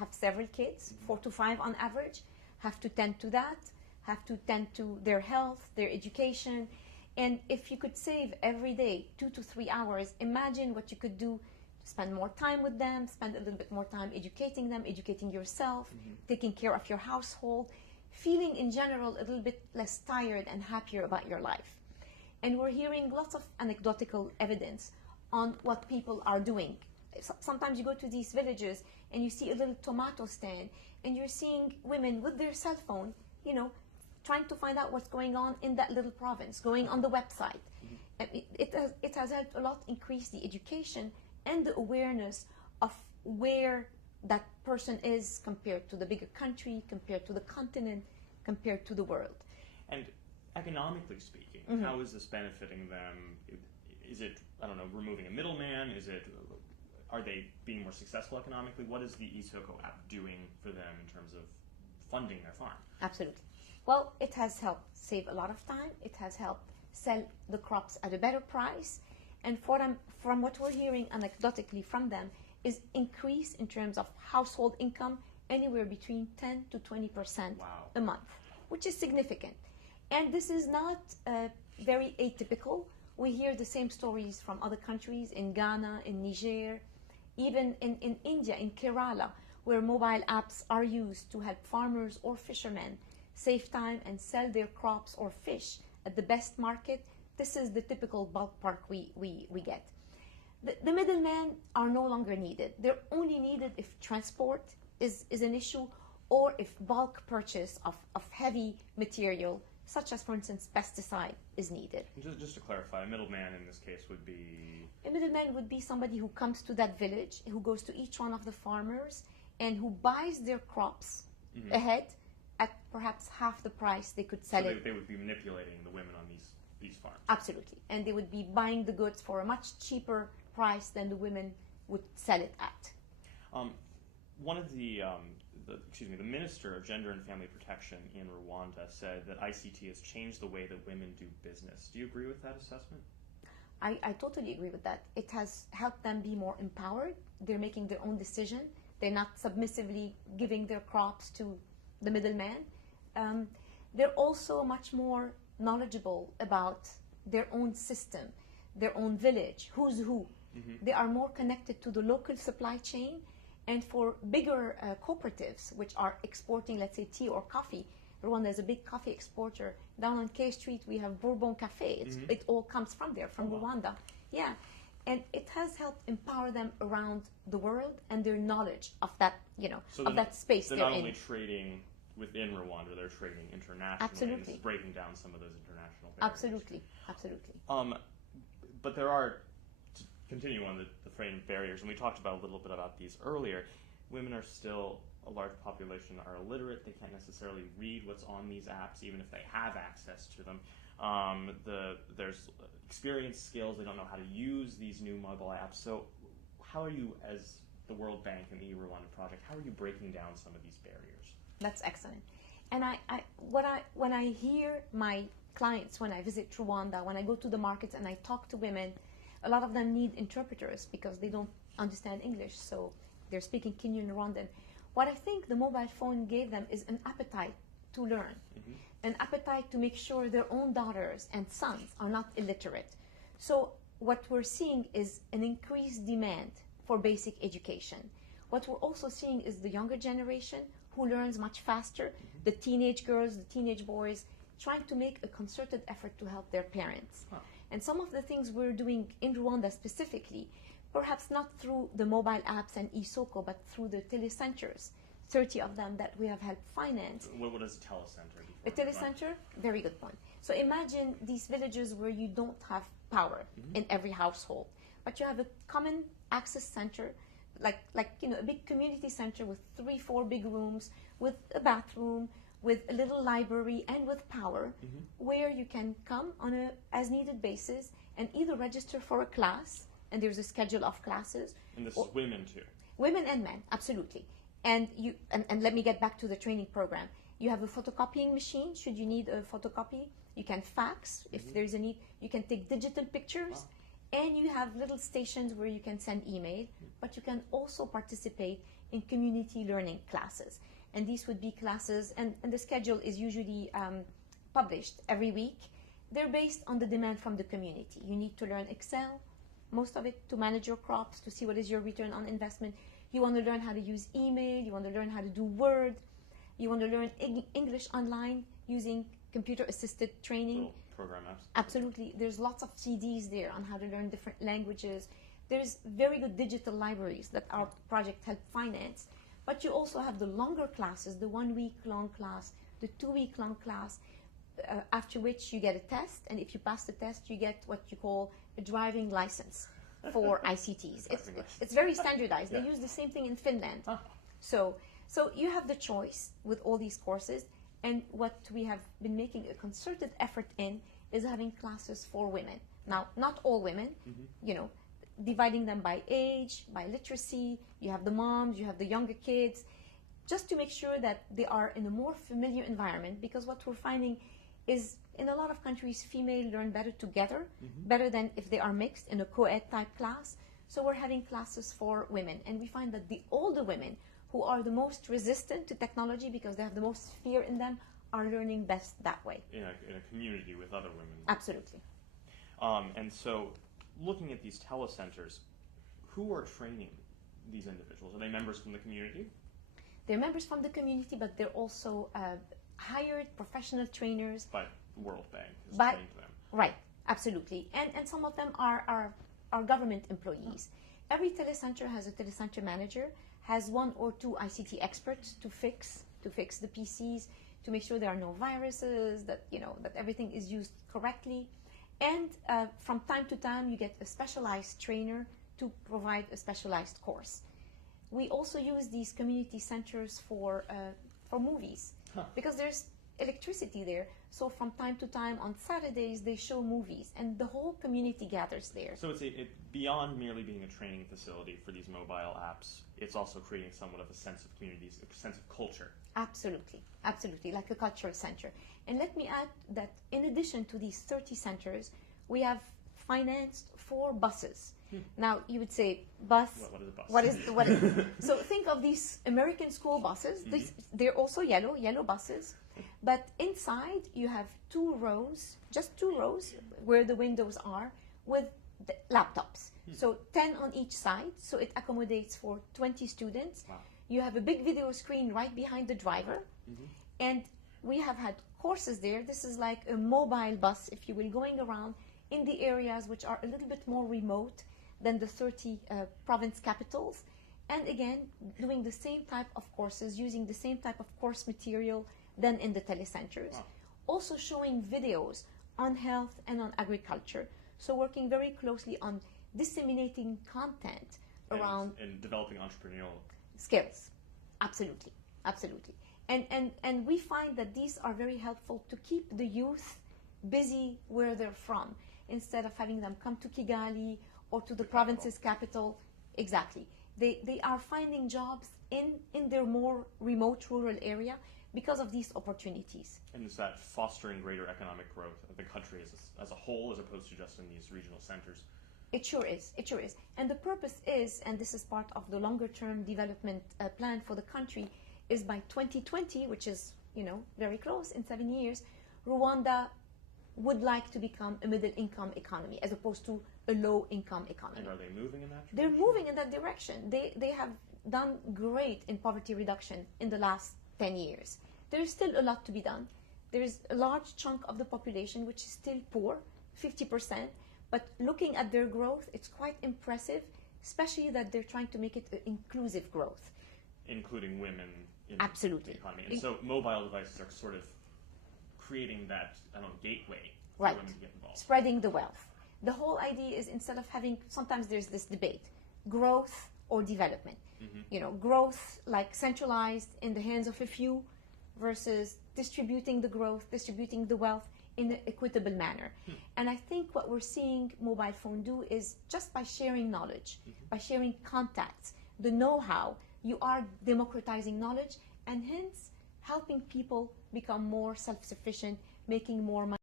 have several kids, 4 to 5 on average, have to tend to that, have to tend to their health, their education. And if you could save every day 2 to 3 hours, imagine what you could do to spend more time with them, spend a little bit more time educating them, educating yourself, taking care of your household, feeling in general a little bit less tired and happier about your life. And we're hearing lots of anecdotal evidence on what people are doing. Sometimes you go to these villages and you see a little tomato stand and you're seeing women with their cell phone, you know, trying to find out what's going on in that little province, going on the website. It has helped a lot increase the education and the awareness of where that person is compared to the bigger country, compared to the continent, compared to the world. And economically speaking, how is this benefiting them? Is it, I don't know, removing a middleman? Are they being more successful economically? What is the eSoko app doing for them in terms of funding their farm? Absolutely. Well, it has helped save a lot of time. It has helped sell the crops at a better price. And from what we're hearing anecdotally from them is increase in terms of household income anywhere between 10 to 20% a month, which is significant. And this is not very atypical. We hear the same stories from other countries, in Ghana, in Niger, even in India, in Kerala, where mobile apps are used to help farmers or fishermen save time and sell their crops or fish at the best market. This is the typical ballpark we get. The middlemen are no longer needed. They're only needed if transport is an issue or if bulk purchase of heavy material, such as, for instance, pesticide, is needed. Just to clarify, a middleman in this case would be? A middleman would be somebody who comes to that village, who goes to each one of the farmers, and who buys their crops ahead at perhaps half the price they could sell it. They would be manipulating the women on these farms? Absolutely. And they would be buying the goods for a much cheaper price than the women would sell it at. One of the Minister of Gender and Family Protection in Rwanda said that ICT has changed the way that women do business. Do you agree with that assessment? I totally agree with that. It has helped them be more empowered. They're making their own decision. They're not submissively giving their crops to the middleman. They're also much more knowledgeable about their own system, their own village, who's who. They are more connected to the local supply chain. And for bigger cooperatives, which are exporting, let's say, tea or coffee, Rwanda is a big coffee exporter. Down on K Street, we have Bourbon Cafe. It all comes from there, from Rwanda. Yeah. And it has helped empower them around the world and their knowledge of that, of that space they're they're not in. only trading within Rwanda, they're trading internationally. Absolutely. And it's breaking down some of those international barriers. Absolutely. But there are, to continue on the frame of barriers, and we talked about a little bit about these earlier, women are still, a large population are illiterate. They can't necessarily read what's on these apps, even if they have access to them. There's experience skills. They don't know how to use these new mobile apps. So how are you, as the World Bank and the eRwanda project, how are you breaking down some of these barriers? That's excellent. And when I hear my clients, when I visit Rwanda, when I go to the markets and I talk to women, a lot of them need interpreters because they don't understand English, so they're speaking Kenyan Rwandan. What I think the mobile phone gave them is an appetite to learn, an appetite to make sure their own daughters and sons are not illiterate. So what we're seeing is an increased demand for basic education. What we're also seeing is the younger generation who learns much faster, the teenage girls, the teenage boys, trying to make a concerted effort to help their parents. And some of the things we're doing in Rwanda specifically, perhaps not through the mobile apps and eSoko, but through the telecenters, 30 of them that we have helped finance. What is a telecenter? A telecenter, very good point. So imagine these villages where you don't have power in every household, but you have a common access center, like a big community center with 3-4 big rooms, with a bathroom, with a little library, and with power, where you can come on a as needed basis and either register for a class, and there's a schedule of classes. And this is women too? Women and men, absolutely. And let me get back to the training program. You have a photocopying machine, should you need a photocopy. You can fax if there's a need. You can take digital pictures. And you have little stations where you can send email, but you can also participate in community learning classes. And these would be classes, and the schedule is usually published every week. They're based on the demand from the community. You need to learn Excel, most of it, to manage your crops, to see what is your return on investment. You want to learn how to use email, you want to learn how to do Word, you want to learn English online using computer-assisted training. Little program apps. Absolutely. There's lots of CDs there on how to learn different languages. There's very good digital libraries that our project helped finance. But you also have the longer classes, the 1 week long class, the 2 week long class, after which you get a test, and if you pass the test, you get what you call a driving license for ICTs. It's very standardized. Yeah. They use the same thing in Finland. Huh. So you have the choice with all these courses, and what we have been making a concerted effort in is having classes for women. Now, not all women, you know, dividing them by age, by literacy. You have the moms, you have the younger kids, just to make sure that they are in a more familiar environment, because what we're finding is in a lot of countries, female learn better together, better than if they are mixed in a co-ed type class. So we're having classes for women, and we find that the older women, who are the most resistant to technology because they have the most fear in them, are learning best that way. In a community with other women. Absolutely. And so, looking at these telecenters, who are training these individuals? Are they members from the community? They're members from the community, but they're also hired professional trainers. By the World Bank is By- training them. Right, absolutely. And some of them are government employees. Every telecenter has a telecenter manager, has 1 or 2 ICT experts to fix the PCs, to make sure there are no viruses, that that everything is used correctly. And from time to time, you get a specialized trainer to provide a specialized course. We also use these community centers for movies, because there's electricity there. So from time to time on Saturdays, they show movies, and the whole community gathers there. So it's beyond merely being a training facility for these mobile apps, it's also creating somewhat of a sense of community, a sense of culture. Absolutely, absolutely, like a cultural center. And let me add that in addition to these 30 centers, we have financed 4 buses. Now, you would say, bus? What is a bus? What is So think of these American school buses. They're also yellow buses. But inside, you have 2 rows, just 2 rows, where the windows are, with the laptops. So 10 on each side, so it accommodates for 20 students. Wow. You have a big video screen right behind the driver. And we have had courses there. This is like a mobile bus, if you will, going around in the areas which are a little bit more remote than the 30 province capitals. And again, doing the same type of courses, using the same type of course material than in the telecenters. Wow. Also showing videos on health and on agriculture. So working very closely on disseminating content around and developing entrepreneurial skills. Absolutely, absolutely. And we find that these are very helpful to keep the youth busy where they're from, instead of having them come to Kigali or to the province's capital. Exactly. They are finding jobs in their more remote rural area because of these opportunities. And is that fostering greater economic growth of the country as a whole, as opposed to just in these regional centers? It sure is. It sure is. And the purpose is, and this is part of the longer-term development plan for the country, is by 2020, which is, very close, in 7 years, Rwanda would like to become a middle-income economy as opposed to a low-income economy. And are they moving in that direction? They're moving in that direction. They have done great in poverty reduction in the last 10 years. There's still a lot to be done. There's a large chunk of the population which is still poor, 50%, but looking at their growth, it's quite impressive, especially that they're trying to make it an inclusive growth. Including women in Absolutely. the economy. And so mobile devices are sort of creating that, gateway for Right. women to get involved. Spreading the wealth. The whole idea is, instead of having, sometimes there's this debate, growth or development. Growth like centralized in the hands of a few versus distributing the growth, distributing the wealth in an equitable manner. And I think what we're seeing mobile phone do is, just by sharing knowledge, by sharing contacts, the know-how, you are democratizing knowledge and hence helping people become more self-sufficient, making more money.